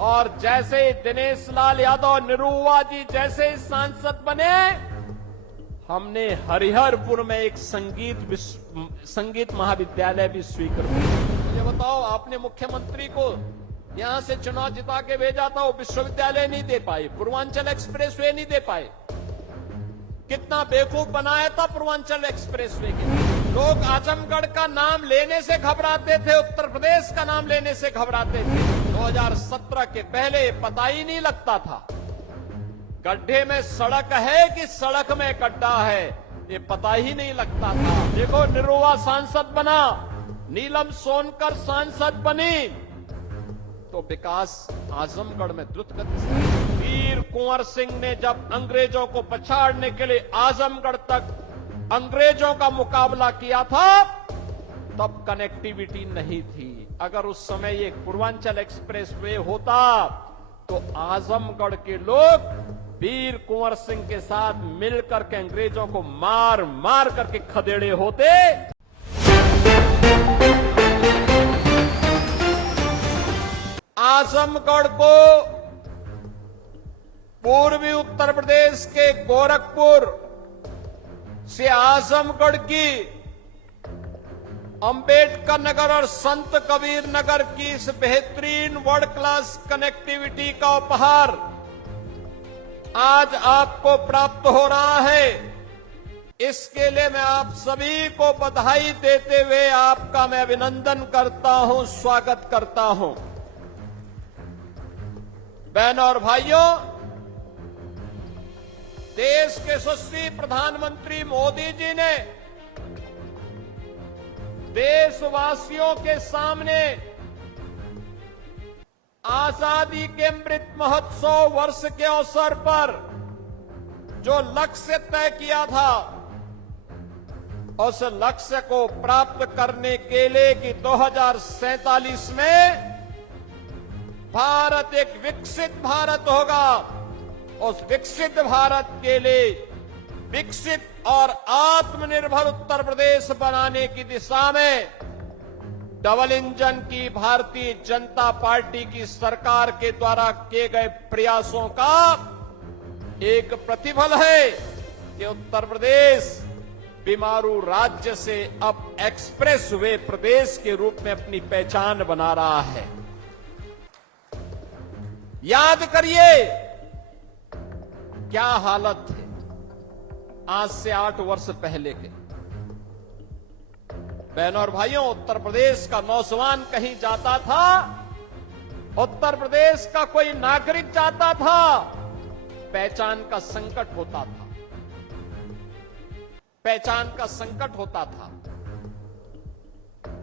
और जैसे ही दिनेश लाल यादव निरुआ जी जैसे सांसद बने, हमने हरिहरपुर में एक संगीत महाविद्यालय भी स्वीकृत किया। मुझे बताओ, आपने मुख्यमंत्री को यहां से चुनाव जिता के भेजा था, वो विश्वविद्यालय नहीं दे पाए, पूर्वांचल एक्सप्रेसवे नहीं दे पाए। कितना बेवकूफ बनाया था पूर्वांचल एक्सप्रेसवे के। लोग आजमगढ़ का नाम लेने से घबराते थे, उत्तर प्रदेश का नाम लेने से घबराते थे। 2017 के पहले पता ही नहीं लगता था गड्ढे में सड़क है कि सड़क में गड्ढा है, ये पता ही नहीं लगता था। देखो, निरुआ सांसद बना, नीलम सोनकर सांसद बनी, तो विकास आजमगढ़ में द्रुत गति से। वीर कुंवर सिंह ने जब अंग्रेजों को पछाड़ने के लिए आजमगढ़ तक अंग्रेजों का मुकाबला किया था, तब कनेक्टिविटी नहीं थी। अगर उस समय ये पूर्वांचल एक्सप्रेसवे होता तो आजमगढ़ के लोग वीर कुंवर सिंह के साथ मिलकर के अंग्रेजों को मार मार करके खदेड़े होते। आजमगढ़ को पूर्वी उत्तर प्रदेश के गोरखपुर से आजमगढ़ की अंबेडकर नगर और संत कबीर नगर की इस बेहतरीन वर्ल्ड क्लास कनेक्टिविटी का उपहार आज आपको प्राप्त हो रहा है। इसके लिए मैं आप सभी को बधाई देते हुए आपका मैं अभिनंदन करता हूं, स्वागत करता हूं। बहनों और भाइयों, देश के यशस्वी प्रधानमंत्री मोदी जी ने देशवासियों के सामने आजादी के अमृत महोत्सव वर्ष के अवसर पर जो लक्ष्य तय किया था, उस लक्ष्य को प्राप्त करने के लिए कि 2047 में भारत एक विकसित भारत होगा, उस विकसित भारत के लिए विकसित और आत्मनिर्भर उत्तर प्रदेश बनाने की दिशा में डबल इंजन की भारतीय जनता पार्टी की सरकार के द्वारा किए गए प्रयासों का एक प्रतिफल है कि उत्तर प्रदेश बीमारू राज्य से अब एक्सप्रेस वे प्रदेश के रूप में अपनी पहचान बना रहा है। याद करिए क्या हालत थे आज से 8 वर्ष पहले के। बहनों और भाइयों, उत्तर प्रदेश का नौजवान कहीं जाता था, उत्तर प्रदेश का कोई नागरिक जाता था, पहचान का संकट होता था, पहचान का संकट होता था।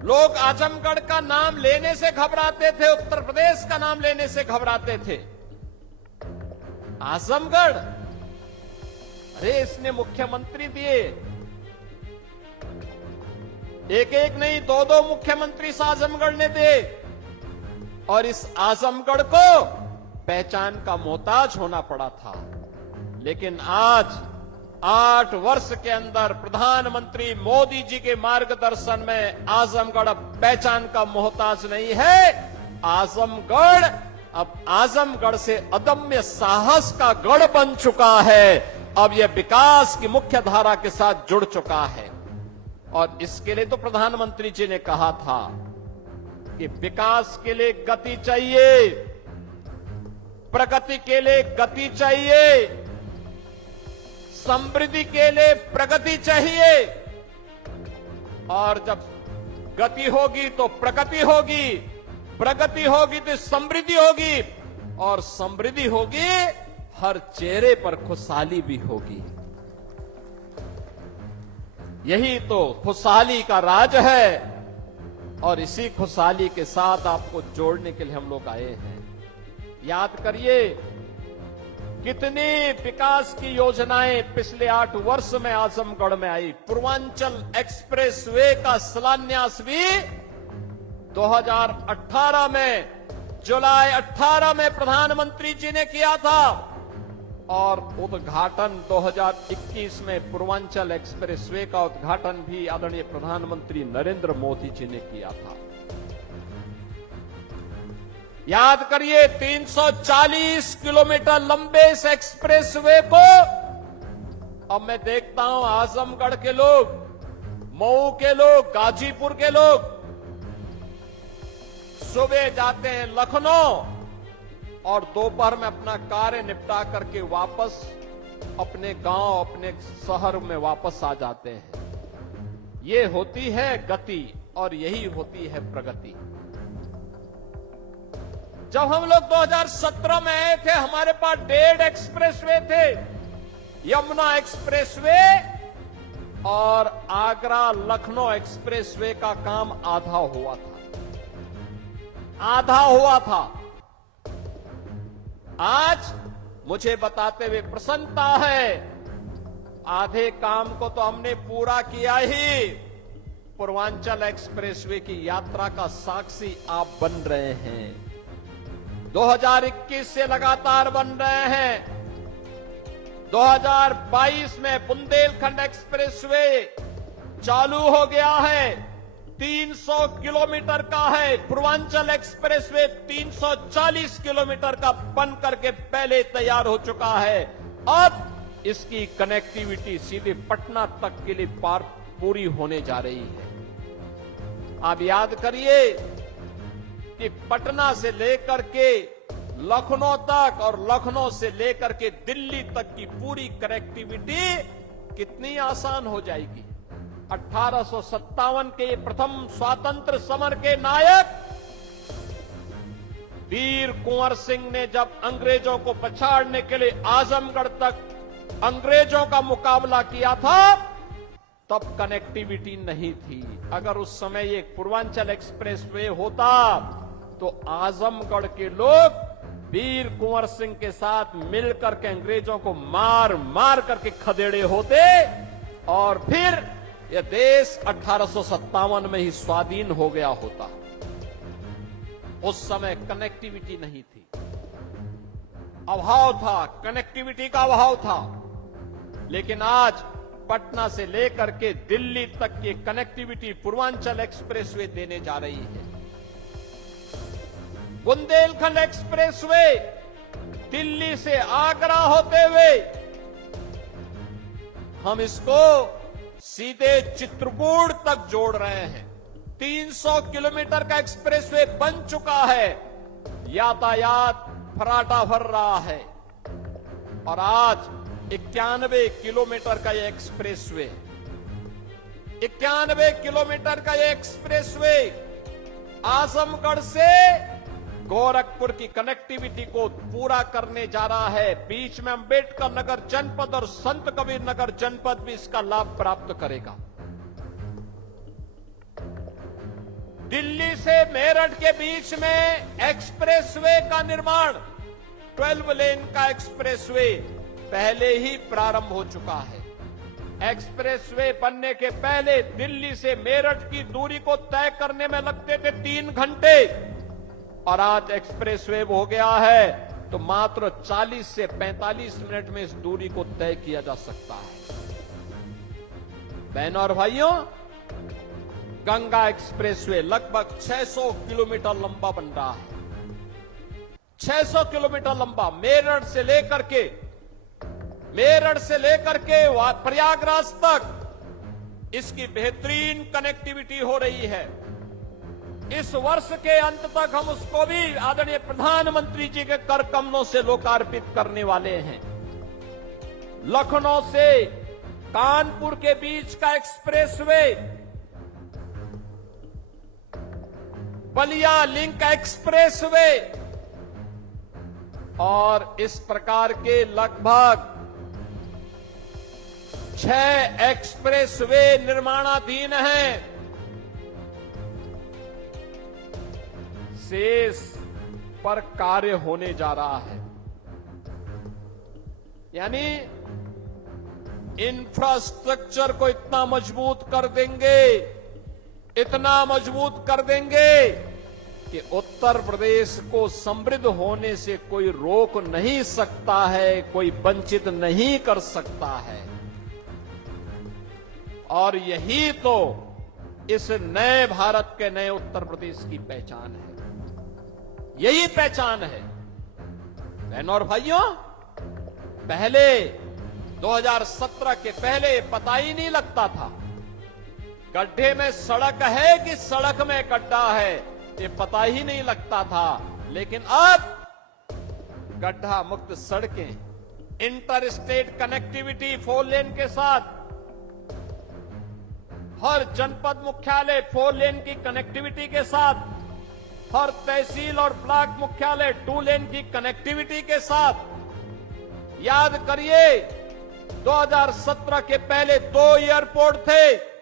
लोग आजमगढ़ का नाम लेने से घबराते थे, उत्तर प्रदेश का नाम लेने से घबराते थे। आजमगढ़, अरे इसने मुख्यमंत्री दिए, एक एक नहीं 2-2 मुख्यमंत्री इस आजमगढ़ ने दिए, और इस आजमगढ़ को पहचान का मोहताज होना पड़ा था। लेकिन आज 8 वर्ष के अंदर प्रधानमंत्री मोदी जी के मार्गदर्शन में आजमगढ़ अब पहचान का मोहताज नहीं है। आजमगढ़ अब आजमगढ़ से अदम्य साहस का गढ़ बन चुका है। अब यह विकास की मुख्य धारा के साथ जुड़ चुका है। और इसके लिए तो प्रधानमंत्री जी ने कहा था कि विकास के लिए गति चाहिए, प्रगति के लिए गति चाहिए, समृद्धि के लिए प्रगति चाहिए। और जब गति होगी तो प्रगति होगी, प्रगति होगी तो समृद्धि होगी, और समृद्धि होगी हर चेहरे पर खुशहाली भी होगी। यही तो खुशहाली का राज है, और इसी खुशहाली के साथ आपको जोड़ने के लिए हम लोग आए हैं। याद करिए कितनी विकास की योजनाएं पिछले 8 वर्ष में आजमगढ़ में आई। पूर्वांचल एक्सप्रेसवे का शिलान्यास भी 2018 में, जुलाई 18 में प्रधानमंत्री जी ने किया था, और उद्घाटन 2021 में पूर्वांचल एक्सप्रेसवे का उद्घाटन भी आदरणीय प्रधानमंत्री नरेंद्र मोदी जी ने किया था। याद करिए 340 किलोमीटर लंबे इस एक्सप्रेसवे को अब मैं देखता हूं आजमगढ़ के लोग, मऊ के लोग, गाजीपुर के लोग सुबह जाते हैं लखनऊ और दोपहर में अपना कार्य निपटा करके वापस अपने गांव, अपने शहर में वापस आ जाते हैं। ये होती है गति और यही होती है प्रगति। जब हम लोग 2017 में आए थे, हमारे पास 1.5 एक्सप्रेसवे थे, यमुना एक्सप्रेसवे और आगरा लखनऊ एक्सप्रेसवे का काम आधा हुआ था। आज मुझे बताते हुए प्रसन्नता है, आधे काम को तो हमने पूरा किया ही। पूर्वांचल एक्सप्रेसवे की यात्रा का साक्षी आप बन रहे हैं। 2021 से लगातार बन रहे हैं। 2022 में बुंदेलखंड एक्सप्रेसवे चालू हो गया है, 300 किलोमीटर का है। पूर्वांचल एक्सप्रेसवे 340 किलोमीटर का बन करके पहले तैयार हो चुका है। अब इसकी कनेक्टिविटी सीधे पटना तक के लिए पूरी होने जा रही है। आप याद करिए कि पटना से लेकर के लखनऊ तक और लखनऊ से लेकर के दिल्ली तक की पूरी कनेक्टिविटी कितनी आसान हो जाएगी। 1857 के प्रथम स्वातंत्र समर के नायक वीर कुंवर सिंह ने जब अंग्रेजों को पछाड़ने के लिए आजमगढ़ तक अंग्रेजों का मुकाबला किया था, तब कनेक्टिविटी नहीं थी। अगर उस समय ये पूर्वांचल एक्सप्रेसवे होता तो आजमगढ़ के लोग वीर कुंवर सिंह के साथ मिलकर के अंग्रेजों को मार मार करके खदेड़े होते और फिर यह देश 1857 में ही स्वाधीन हो गया होता। उस समय कनेक्टिविटी नहीं थी, अभाव था, कनेक्टिविटी का अभाव था। लेकिन आज पटना से लेकर के दिल्ली तक की कनेक्टिविटी पूर्वांचल एक्सप्रेसवे देने जा रही है। बुंदेलखंड एक्सप्रेसवे दिल्ली से आगरा होते हुए हम इसको सीधे चित्रकूट तक जोड़ रहे हैं। 300 किलोमीटर का एक्सप्रेसवे बन चुका है, यातायात फराटा भर रहा है और आज 91 किलोमीटर का ये एक्सप्रेसवे, 91 किलोमीटर का ये एक्सप्रेसवे आजमगढ़ से गोरखपुर की कनेक्टिविटी को पूरा करने जा रहा है। बीच में अंबेडकर नगर जनपद और संत कबीर नगर जनपद भी इसका लाभ प्राप्त करेगा। दिल्ली से मेरठ के बीच में एक्सप्रेसवे का निर्माण, 12 लेन का एक्सप्रेसवे पहले ही प्रारंभ हो चुका है। एक्सप्रेसवे बनने के पहले दिल्ली से मेरठ की दूरी को तय करने में लगते थे 3 घंटे और आज एक्सप्रेसवे हो गया है तो मात्र 40 से 45 मिनट में इस दूरी को तय किया जा सकता है। बहनों और भाइयों, गंगा एक्सप्रेसवे लगभग 600 किलोमीटर लंबा बन रहा है। 600 किलोमीटर लंबा मेरठ से लेकर के प्रयागराज तक इसकी बेहतरीन कनेक्टिविटी हो रही है। इस वर्ष के अंत तक हम उसको भी आदरणीय प्रधानमंत्री जी के कर कमलों से लोकार्पित करने वाले हैं। लखनऊ से कानपुर के बीच का एक्सप्रेसवे, बलिया लिंक एक्सप्रेसवे और इस प्रकार के लगभग 6 एक्सप्रेसवे निर्माणाधीन हैं। शेष पर कार्य होने जा रहा है। यानी इंफ्रास्ट्रक्चर को इतना मजबूत कर देंगे, इतना मजबूत कर देंगे कि उत्तर प्रदेश को समृद्ध होने से कोई रोक नहीं सकता है, कोई वंचित नहीं कर सकता है। और यही तो इस नए भारत के नए उत्तर प्रदेश की पहचान है। यही पहचान है। बहनों और भाइयों, पहले 2017 के पहले पता ही नहीं लगता था गड्ढे में सड़क है कि सड़क में गड्ढा है, ये पता ही नहीं लगता था। लेकिन अब गड्ढा मुक्त सड़कें, इंटर स्टेट कनेक्टिविटी 4 लेन के साथ, हर जनपद मुख्यालय 4 लेन की कनेक्टिविटी के साथ, हर तहसील और ब्लॉक मुख्यालय 2 लेन की कनेक्टिविटी के साथ। याद करिए, 2017 के पहले 2 एयरपोर्ट थे,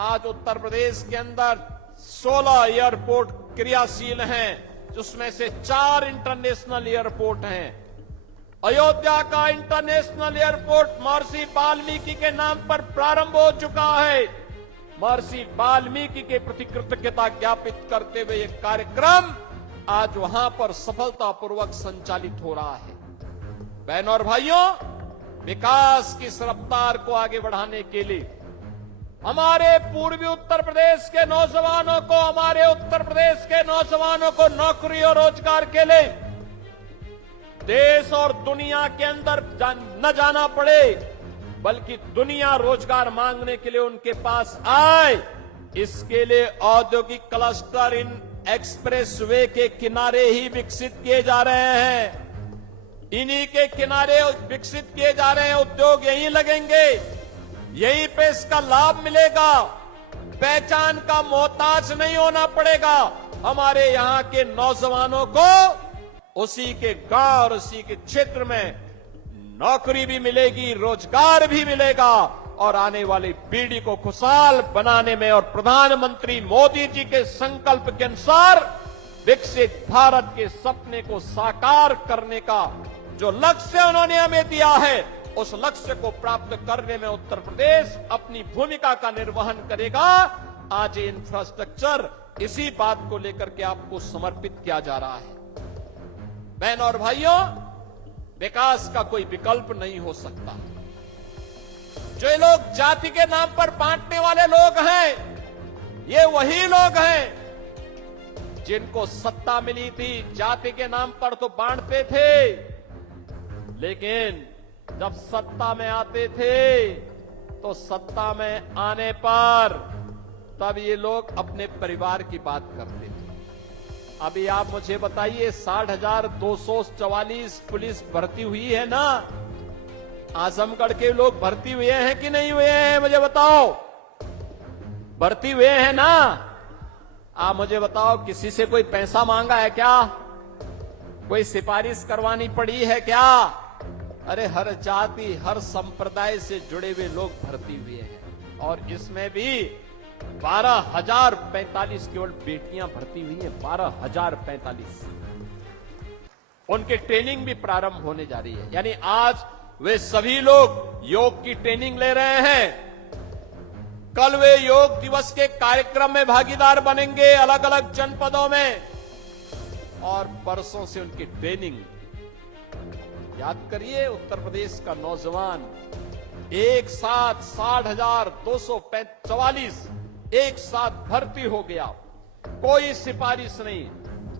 आज उत्तर प्रदेश के अंदर 16 एयरपोर्ट क्रियाशील हैं, जिसमें से 4 इंटरनेशनल एयरपोर्ट हैं। अयोध्या का इंटरनेशनल एयरपोर्ट महर्षि वाल्मीकि के नाम पर प्रारंभ हो चुका है। महर्षि वाल्मीकि के प्रति कृतज्ञता ज्ञापित करते हुए यह कार्यक्रम आज वहां पर सफलतापूर्वक संचालित हो रहा है। बहनों और भाइयों, विकास की इस रफ्तार को आगे बढ़ाने के लिए हमारे पूर्वी उत्तर प्रदेश के नौजवानों को, हमारे उत्तर प्रदेश के नौजवानों को नौकरी और रोजगार के लिए देश और दुनिया के अंदर न जाना पड़े, बल्कि दुनिया रोजगार मांगने के लिए उनके पास आए, इसके लिए औद्योगिक क्लस्टर इन एक्सप्रेस वे के किनारे ही विकसित किए जा रहे हैं। इन्हीं के किनारे विकसित किए जा रहे हैं उद्योग, यहीं लगेंगे, यहीं पे इसका लाभ मिलेगा। पहचान का मोहताज नहीं होना पड़ेगा। हमारे यहां के नौजवानों को उसी के गांव और उसी के क्षेत्र में नौकरी भी मिलेगी, रोजगार भी मिलेगा और आने वाली पीढ़ी को खुशहाल बनाने में और प्रधानमंत्री मोदी जी के संकल्प के अनुसार विकसित भारत के सपने को साकार करने का जो लक्ष्य उन्होंने हमें दिया है, उस लक्ष्य को प्राप्त करने में उत्तर प्रदेश अपनी भूमिका का निर्वहन करेगा। आज ये इंफ्रास्ट्रक्चर इसी बात को लेकर के आपको समर्पित किया जा रहा है। बहनों और भाइयों, विकास का कोई विकल्प नहीं हो सकता। जो लोग जाति के नाम पर बांटने वाले लोग हैं, ये वही लोग हैं जिनको सत्ता मिली थी, जाति के नाम पर तो बांटते थे, लेकिन जब सत्ता में आते थे तो सत्ता में आने पर तब ये लोग अपने परिवार की बात करते थे। अभी आप मुझे बताइए, 60,244 पुलिस भर्ती हुई है ना? आजमगढ़ के लोग भर्ती हुए हैं कि नहीं हुए हैं? मुझे बताओ, भर्ती हुए हैं ना? आप मुझे बताओ, किसी से कोई पैसा मांगा है क्या? कोई सिफारिश करवानी पड़ी है क्या? अरे हर जाति, हर संप्रदाय से जुड़े हुए लोग भर्ती हुए हैं और इसमें भी 12,045 केवल बेटियां भर्ती हुई हैं। 12,045। उनकी ट्रेनिंग भी प्रारंभ होने जा रही है, यानी आज वे सभी लोग योग की ट्रेनिंग ले रहे हैं। कल वे योग दिवस के कार्यक्रम में भागीदार बनेंगे अलग अलग जनपदों में, और परसों से उनकी ट्रेनिंग। याद करिए, उत्तर प्रदेश का नौजवान एक साथ 60,244 एक साथ भर्ती हो गया। कोई सिफारिश नहीं।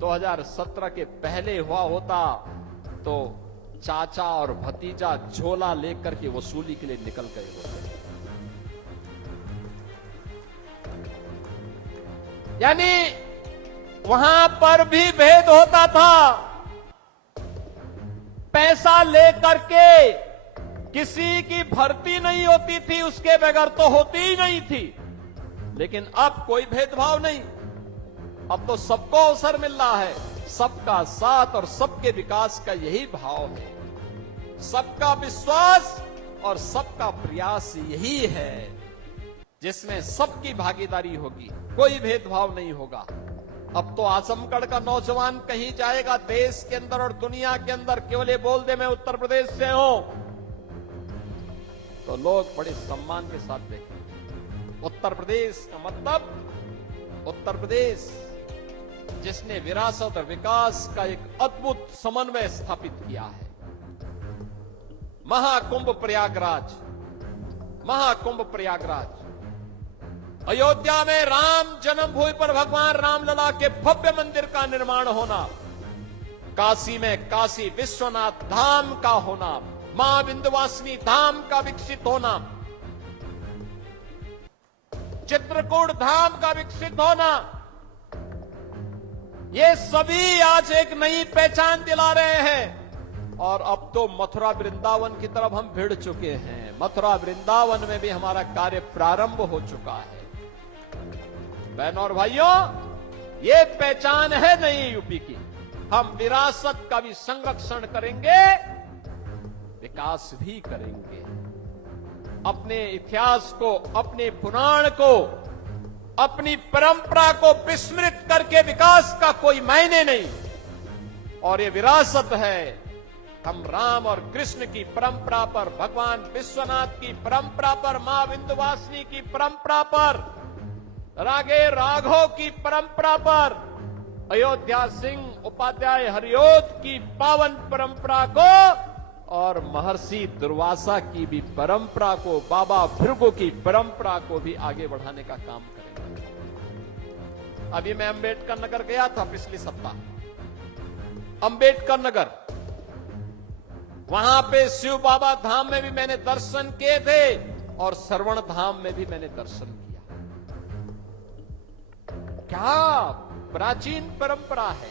2017 के पहले हुआ होता तो चाचा और भतीजा झोला लेकर के वसूली के लिए निकल गए होते। यानी वहां पर भी भेद होता था। पैसा लेकर के किसी की भर्ती नहीं होती थी, उसके बगैर तो होती ही नहीं थी। लेकिन अब कोई भेदभाव नहीं, अब तो सबको अवसर मिल रहा है। सबका साथ और सबके विकास का यही भाव है। सबका विश्वास और सबका प्रयास यही है, जिसमें सबकी भागीदारी होगी, कोई भेदभाव नहीं होगा। अब तो आजमगढ़ का नौजवान कहीं जाएगा देश के अंदर और दुनिया के अंदर, केवल ये बोल दे मैं उत्तर प्रदेश से हूं, तो लोग बड़े सम्मान के साथ देखेंगे। उत्तर प्रदेश का मतलब उत्तर प्रदेश जिसने विरासत और विकास का एक अद्भुत समन्वय स्थापित किया है। महाकुंभ प्रयागराज, महाकुंभ प्रयागराज अयोध्या में राम जन्मभूमि पर भगवान रामलला के भव्य मंदिर का निर्माण होना, काशी में काशी विश्वनाथ धाम का होना, मां विंध्यवासिनी धाम का विकसित होना, चित्रकूट धाम का विकसित होना, ये सभी आज एक नई पहचान दिला रहे हैं। और अब तो मथुरा वृंदावन की तरफ हम भिड़ चुके हैं। मथुरा वृंदावन में भी हमारा कार्य प्रारंभ हो चुका है। बहनों और भाइयों, ये पहचान है नई यूपी की। हम विरासत का भी संरक्षण करेंगे, विकास भी करेंगे। अपने इतिहास को, अपने पुराण को, अपनी परंपरा को विस्मृत करके विकास का कोई मायने नहीं। और ये विरासत है। हम राम और कृष्ण की परंपरा पर, भगवान विश्वनाथ की परंपरा पर, मां विंध्यवासिनी की परंपरा पर, रागे राघव की परंपरा पर, अयोध्या सिंह उपाध्याय हरिओत की पावन परंपरा को और महर्षि दुर्वासा की भी परंपरा को, बाबा भृगु की परंपरा को भी आगे बढ़ाने का काम करेंगे। अभी मैं अंबेडकर नगर गया था पिछले सप्ताह। अंबेडकर नगर, वहां पे शिव बाबा धाम में भी मैंने दर्शन किए थे और श्रवण धाम में भी मैंने दर्शन किया। क्या प्राचीन परंपरा है,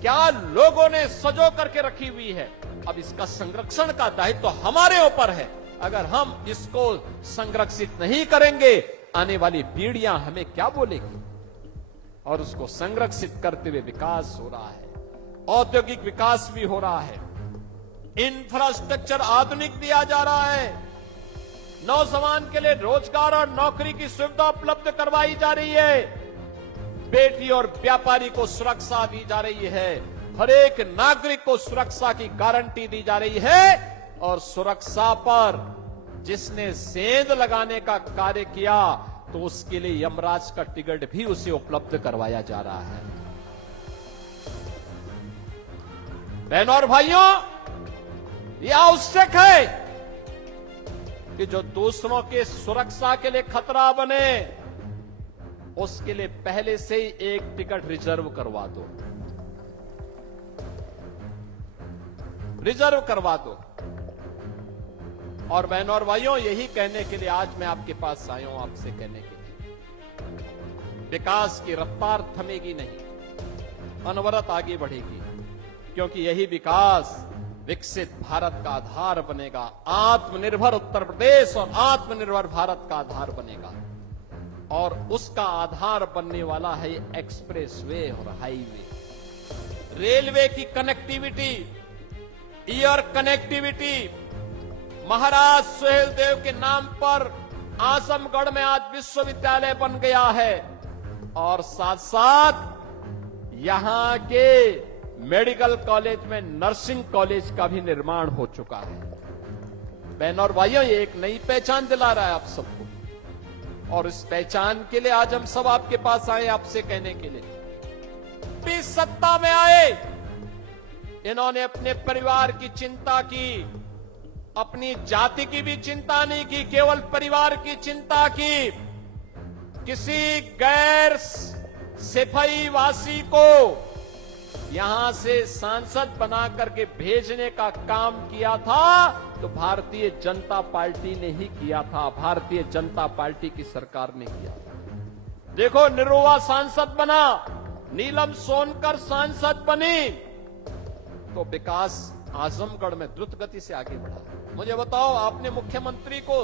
क्या लोगों ने सजो करके रखी हुई है। अब इसका संरक्षण का दायित्व तो हमारे ऊपर है। अगर हम इसको संरक्षित नहीं करेंगे, आने वाली पीढ़ियां हमें क्या बोलेगी। और उसको संरक्षित करते हुए विकास हो रहा है, औद्योगिक विकास भी हो रहा है, इंफ्रास्ट्रक्चर आधुनिक दिया जा रहा है, नौजवान के लिए रोजगार और नौकरी की सुविधा उपलब्ध करवाई जा रही है, बेटी और व्यापारी को सुरक्षा दी जा रही है, हर एक नागरिक को सुरक्षा की गारंटी दी जा रही है। और सुरक्षा पर जिसने सेंध लगाने का कार्य किया तो उसके लिए यमराज का टिकट भी उसे उपलब्ध करवाया जा रहा है। बहनों और भाइयों, यह आवश्यक है कि जो दूसरों के सुरक्षा के लिए खतरा बने, उसके लिए पहले से ही एक टिकट रिजर्व करवा दो, रिजर्व करवा दो। और बहनों और भाइयों, यही कहने के लिए आज मैं आपके पास आया हूं, आपसे कहने के लिए विकास की रफ्तार थमेगी नहीं, अनवरत आगे बढ़ेगी, क्योंकि यही विकास विकसित भारत का आधार बनेगा। आत्मनिर्भर उत्तर प्रदेश और आत्मनिर्भर भारत का आधार बनेगा। और उसका आधार बनने वाला है एक्सप्रेसवे और हाईवे, रेलवे की कनेक्टिविटी, एयर कनेक्टिविटी। महाराज सुहेलदेव के नाम पर आजमगढ़ में आज विश्वविद्यालय बन गया है और साथ साथ यहां के मेडिकल कॉलेज में नर्सिंग कॉलेज का भी निर्माण हो चुका है। बहनों और भाइयों, ये एक नई पहचान दिला रहा है आप सबको। और इस पहचान के लिए आज हम सब आपके पास आए, आपसे कहने के लिए। भी सत्ता में आए, इन्होंने अपने परिवार की चिंता की, अपनी जाति की भी चिंता नहीं की, केवल परिवार की चिंता की। किसी गैर सिपाही वासी को यहां से सांसद बना करके भेजने का काम किया था तो भारतीय जनता पार्टी ने ही किया था, भारतीय जनता पार्टी की सरकार ने किया। देखो, निरुवा सांसद बना, नीलम सोनकर सांसद बनी, तो विकास आजमगढ़ में द्रुत गति से आगे बढ़ा। मुझे बताओ, आपने मुख्यमंत्री को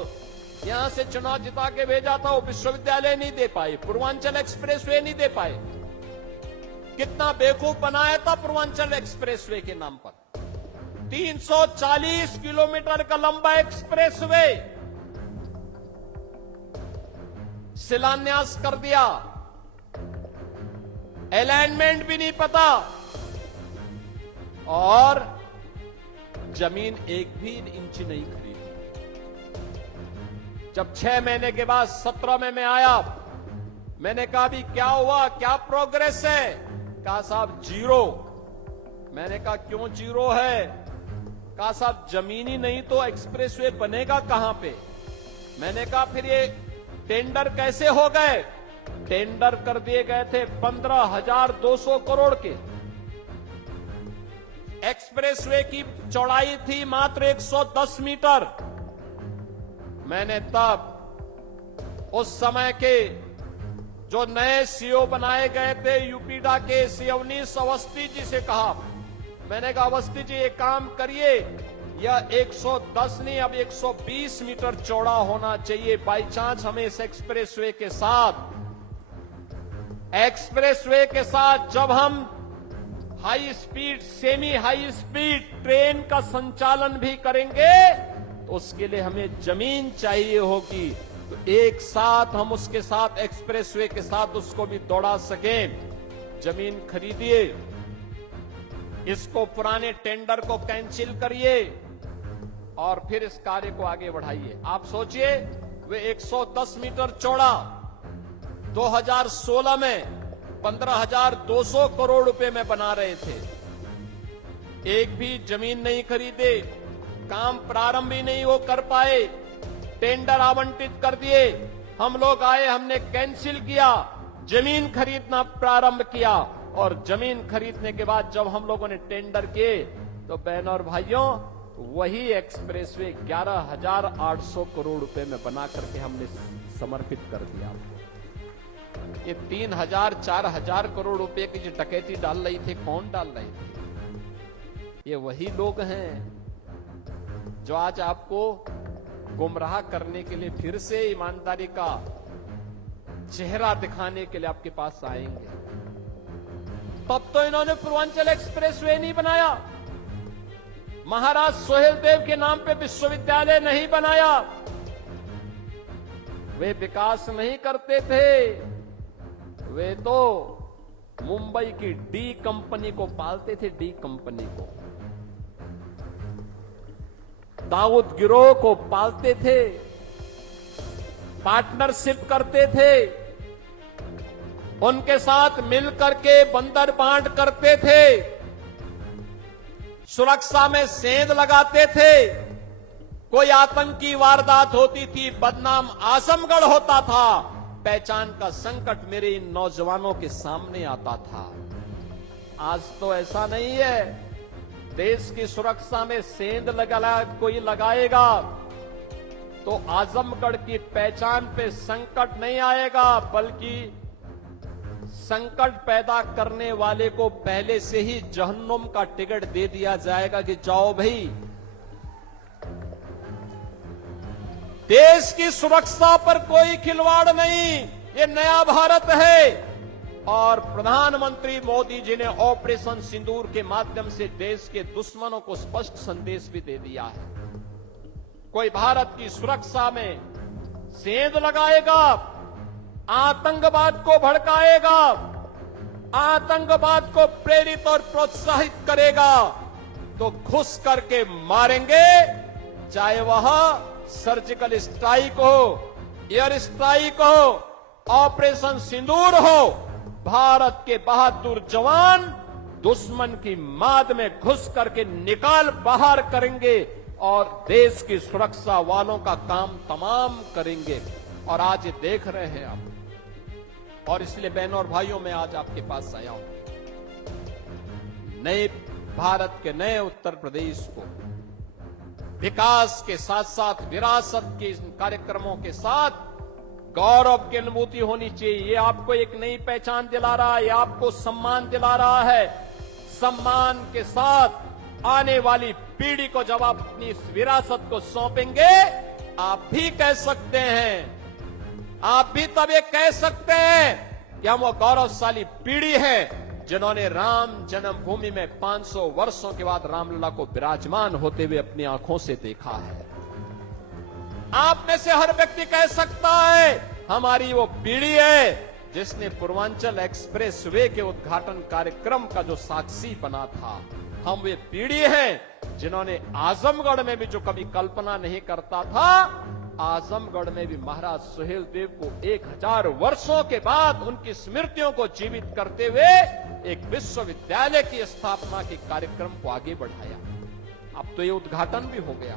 यहां से चुनाव जिता के भेजा था, वो विश्वविद्यालय नहीं दे पाए, पूर्वांचल एक्सप्रेसवे नहीं दे पाए। कितना बेवकूफ बनाया था पूर्वांचल एक्सप्रेसवे के नाम पर। 340 किलोमीटर का लंबा एक्सप्रेसवे शिलान्यास कर दिया, अलाइनमेंट भी नहीं पता और जमीन एक भी इंच नहीं खरीदी। जब 6 महीने के बाद 17 में मैं आया, मैंने कहा भी क्या हुआ, क्या प्रोग्रेस है? कहा साहब जीरो। मैंने कहा क्यों जीरो है? कहा साहब जमीन ही नहीं तो एक्सप्रेसवे बनेगा कहां पे? मैंने कहा फिर ये टेंडर कैसे हो गए? टेंडर कर दिए गए थे 15,200 करोड़ के। एक्सप्रेसवे की चौड़ाई थी मात्र 110 मीटर। मैंने तब उस समय के जो नए सीओ बनाए गए थे यूपीडा के अवनीश अवस्थी जी से कहा, मैंने कहा अवस्थी जी एक काम करिए, यह 110 नहीं अब 120 मीटर चौड़ा होना चाहिए। बाई चांस हमें इस एक्सप्रेसवे के साथ जब हम high speed, semi high speed train का संचालन भी करेंगे तो उसके लिए हमें जमीन चाहिए होगी। तो एक साथ हम उसके साथ एक्सप्रेसवे के साथ उसको भी दौड़ा सकें। जमीन खरीदिए, इसको पुराने टेंडर को कैंसिल करिए और फिर इस कार्य को आगे बढ़ाइए। आप सोचिए, वे 110 मीटर चौड़ा 2016 में 15,200 करोड़ रुपए में बना रहे थे। एक भी जमीन नहीं खरीदे, काम प्रारंभ ही नहीं वो कर पाए, टेंडर आवंटित कर दिए। हम लोग आए, हमने कैंसिल किया, जमीन खरीदना प्रारंभ किया और जमीन खरीदने के बाद जब हम लोगों ने टेंडर किए तो बहनों और भाइयों वही एक्सप्रेसवे 11,800 करोड़ रुपए में बना करके हमने समर्पित कर दिया। ये 3,000 4,000 करोड़ रुपए की जो डकैती डाल रही थी, कौन डाल रहे थे? ये वही लोग हैं जो आज आपको गुमराह करने के लिए फिर से ईमानदारी का चेहरा दिखाने के लिए आपके पास आएंगे। तब तो इन्होंने पूर्वांचल एक्सप्रेसवे नहीं बनाया, महाराज सोहेलदेव के नाम पे विश्वविद्यालय नहीं बनाया, वे विकास नहीं करते थे, वे तो मुंबई की डी कंपनी को पालते थे, डी कंपनी को, दाऊद गिरोह को पालते थे, पार्टनरशिप करते थे, उनके साथ मिलकर के बंदर बांट करते थे, सुरक्षा में सेंध लगाते थे। कोई आतंकी वारदात होती थी, बदनाम आजमगढ़ होता था, पहचान का संकट मेरे इन नौजवानों के सामने आता था। आज तो ऐसा नहीं है। देश की सुरक्षा में सेंध कोई लगाएगा तो आजमगढ़ की पहचान पे संकट नहीं आएगा, बल्कि संकट पैदा करने वाले को पहले से ही जहन्नुम का टिकट दे दिया जाएगा कि जाओ भाई। देश की सुरक्षा पर कोई खिलवाड़ नहीं, ये नया भारत है। और प्रधानमंत्री मोदी जी ने ऑपरेशन सिंदूर के माध्यम से देश के दुश्मनों को स्पष्ट संदेश भी दे दिया है। कोई भारत की सुरक्षा में सेंध लगाएगा, आतंकवाद को भड़काएगा, आतंकवाद को प्रेरित और प्रोत्साहित करेगा तो घुस करके मारेंगे, चाहे वह सर्जिकल स्ट्राइक हो, एयर स्ट्राइक हो, ऑपरेशन सिंदूर हो। भारत के बहादुर जवान दुश्मन की माद में घुस करके निकाल बाहर करेंगे और देश की सुरक्षा वालों का काम तमाम करेंगे। और आज ये देख रहे हैं आप। और इसलिए बहनों और भाइयों, मैं आज आपके पास आया हूं, नए भारत के नए उत्तर प्रदेश को विकास के साथ साथ विरासत के कार्यक्रमों के साथ गौरव की अनुभूति होनी चाहिए। ये आपको एक नई पहचान दिला रहा है, ये आपको सम्मान दिला रहा है। सम्मान के साथ आने वाली पीढ़ी को जब आप अपनी इस विरासत को सौंपेंगे, आप भी कह सकते हैं, आप भी तब ये कह सकते हैं कि हम वो गौरवशाली पीढ़ी है जिन्होंने राम जन्मभूमि में 500 वर्षों के बाद रामलला को विराजमान होते हुए अपनी आंखों से देखा है। आप में से हर व्यक्ति कह सकता है, हमारी वो पीढ़ी है जिसने पूर्वांचल एक्सप्रेस वे के उद्घाटन कार्यक्रम का जो साक्षी बना था। हम वे पीढ़ी हैं जिन्होंने आजमगढ़ में भी जो कभी कल्पना नहीं करता था, आजमगढ़ में भी महाराज सुहेलदेव को 1000 वर्षों के बाद उनकी स्मृतियों को जीवित करते हुए एक विश्वविद्यालय की स्थापना के कार्यक्रम को आगे बढ़ाया। अब तो ये उद्घाटन भी हो गया।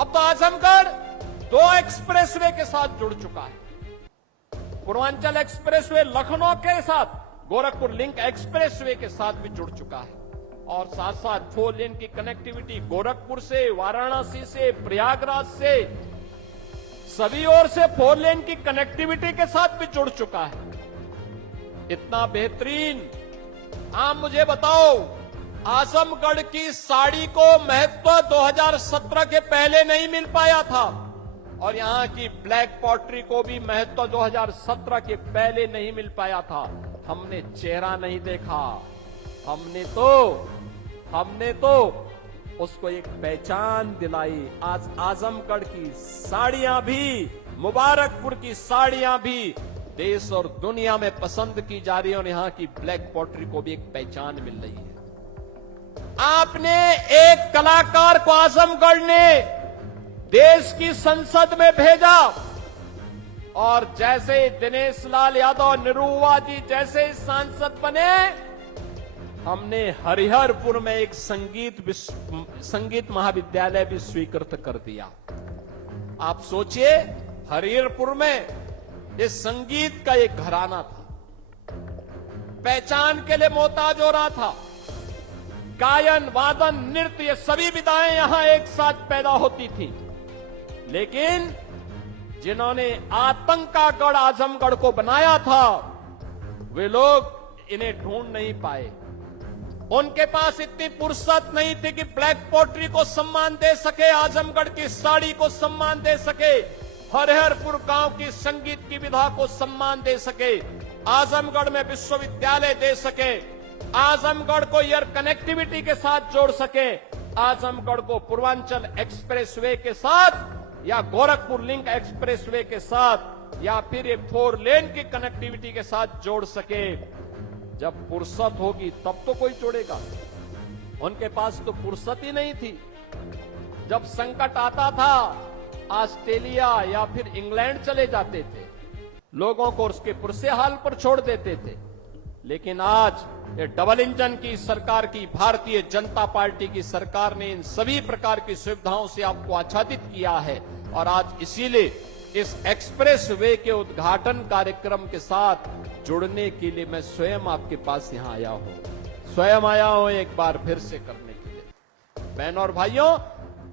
अब तो आजमगढ़ 2 एक्सप्रेसवे के साथ जुड़ चुका है। पूर्वांचल एक्सप्रेसवे लखनऊ के साथ, गोरखपुर लिंक एक्सप्रेसवे के साथ भी जुड़ चुका है और साथ साथ 4 लेन की कनेक्टिविटी गोरखपुर से, वाराणसी से, प्रयागराज से, सभी ओर से 4 लेन की कनेक्टिविटी के साथ भी जुड़ चुका है। इतना बेहतरीन। आप मुझे बताओ, आजमगढ़ की साड़ी को महत्व 2017 के पहले नहीं मिल पाया था और यहां की ब्लैक पॉटरी को भी महत्व 2017 के पहले नहीं मिल पाया था। हमने चेहरा नहीं देखा, हमने तो उसको एक पहचान दिलाई। आज आजमगढ़ की साड़ियां भी, मुबारकपुर की साड़ियां भी देश और दुनिया में पसंद की जा रही है और यहां की ब्लैक पॉटरी को भी एक पहचान मिल रही है। आपने एक कलाकार को आजमगढ़ ने देश की संसद में भेजा और जैसे दिनेश लाल यादव, निरुआ जी जैसे सांसद बने, हमने हरिहरपुर में एक संगीत महाविद्यालय भी स्वीकृत कर दिया। आप सोचिए, हरिहरपुर में इस संगीत का एक घराना था, पहचान के लिए मोहताज हो रहा था। गायन, वादन, नृत्य, ये सभी विधाएं यहां एक साथ पैदा होती थी। लेकिन जिन्होंने आतंक का गढ़ आजमगढ़ को बनाया था, वे लोग इन्हें ढूंढ नहीं पाए। उनके पास इतनी फुर्सत नहीं थी कि ब्लैक पॉटरी को सम्मान दे सके, आजमगढ़ की साड़ी को सम्मान दे सके, हरिहरपुर गांव की संगीत की विधा को सम्मान दे सके, आजमगढ़ में विश्वविद्यालय दे सके, आजमगढ़ को एयर कनेक्टिविटी के साथ जोड़ सके, आजमगढ़ को पूर्वांचल एक्सप्रेसवे के साथ या गोरखपुर लिंक एक्सप्रेसवे के साथ या फिर एक 4 लेन की कनेक्टिविटी के साथ जोड़ सके। जब फुर्सत होगी तब तो कोई जोड़ेगा। उनके पास तो फुर्सत ही नहीं थी। जब संकट आता था, ऑस्ट्रेलिया या फिर इंग्लैंड चले जाते थे, लोगों को उसके पुरसे हाल पर छोड़ देते थे। लेकिन आज ये डबल इंजन की सरकार की, भारतीय जनता पार्टी की सरकार ने इन सभी प्रकार की सुविधाओं से आपको आच्छादित किया है और आज इसीलिए इस एक्सप्रेस वे के उद्घाटन कार्यक्रम के साथ जुड़ने के लिए मैं स्वयं आपके पास यहां आया हूं, एक बार फिर से करने के लिए। बहनों और भाइयों,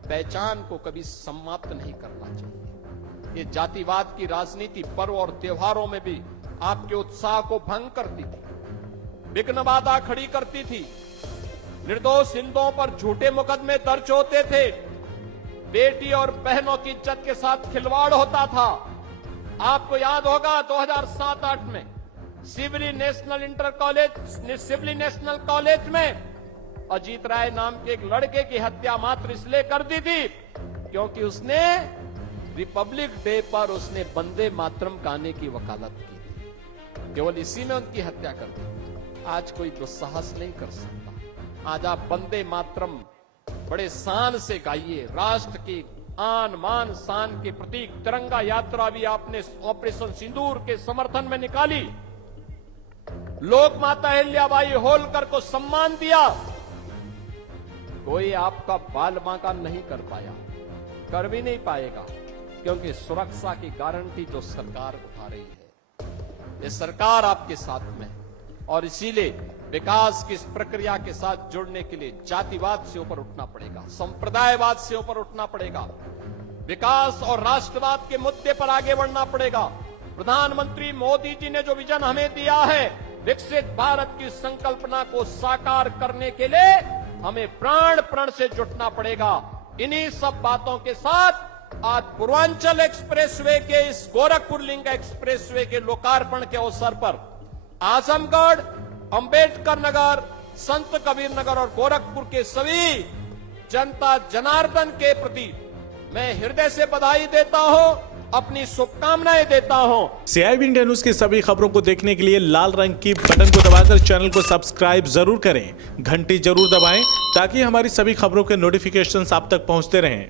पहचान को कभी समाप्त नहीं करना चाहिए। ये जातिवाद की राजनीति पर्व और त्योहारों में भी आपके उत्साह को भंग करती थी, विघ्न बाधा खड़ी करती थी, निर्दोष हिंदुओं पर झूठे मुकदमे दर्ज होते थे, बेटी और बहनों की इज्जत के साथ खिलवाड़ होता था। आपको याद होगा 2007-8 में सिवली नेशनल कॉलेज में अजीत राय नाम के एक लड़के की हत्या मात्र इसलिए कर दी थी क्योंकि उसने रिपब्लिक डे पर उसने वंदे मातरम गाने की वकालत की थी। केवल इसी में उनकी हत्या कर दी। आज कोई दुस्साहस नहीं कर सकता। आज आप वंदे मातरम बड़े शान से गाइए। राष्ट्र की आन मान शान के प्रतीक तिरंगा यात्रा भी आपने ऑपरेशन सिंदूर के समर्थन में निकाली। लोक माता अहिल्याबाई होलकर को सम्मान दिया। कोई आपका बाल बांका नहीं कर पाया, कर भी नहीं पाएगा, क्योंकि सुरक्षा की गारंटी जो सरकार उठा रही है, ये सरकार आपके साथ में है। और इसीलिए विकास की इस प्रक्रिया के साथ जुड़ने के लिए जातिवाद से ऊपर उठना पड़ेगा, संप्रदायवाद से ऊपर उठना पड़ेगा, विकास और राष्ट्रवाद के मुद्दे पर आगे बढ़ना पड़ेगा। प्रधानमंत्री मोदी जी ने जो विजन हमें दिया है, विकसित भारत की संकल्पना को साकार करने के लिए हमें प्राण प्रण से जुटना पड़ेगा। इन्हीं सब बातों के साथ आज पूर्वांचल एक्सप्रेसवे के इस गोरखपुर लिंक एक्सप्रेसवे के लोकार्पण के अवसर पर आजमगढ़, अंबेडकर नगर, संत कबीर नगर और गोरखपुर के सभी जनता जनार्दन के प्रति मैं हृदय से बधाई देता हूं, अपनी शुभकामनाएं देता हूं। CIB इंडिया न्यूज की सभी खबरों को देखने के लिए लाल रंग की बटन को दबाकर चैनल को सब्सक्राइब जरूर करें, घंटी जरूर दबाएं ताकि हमारी सभी खबरों के नोटिफिकेशंस आप तक पहुंचते रहें।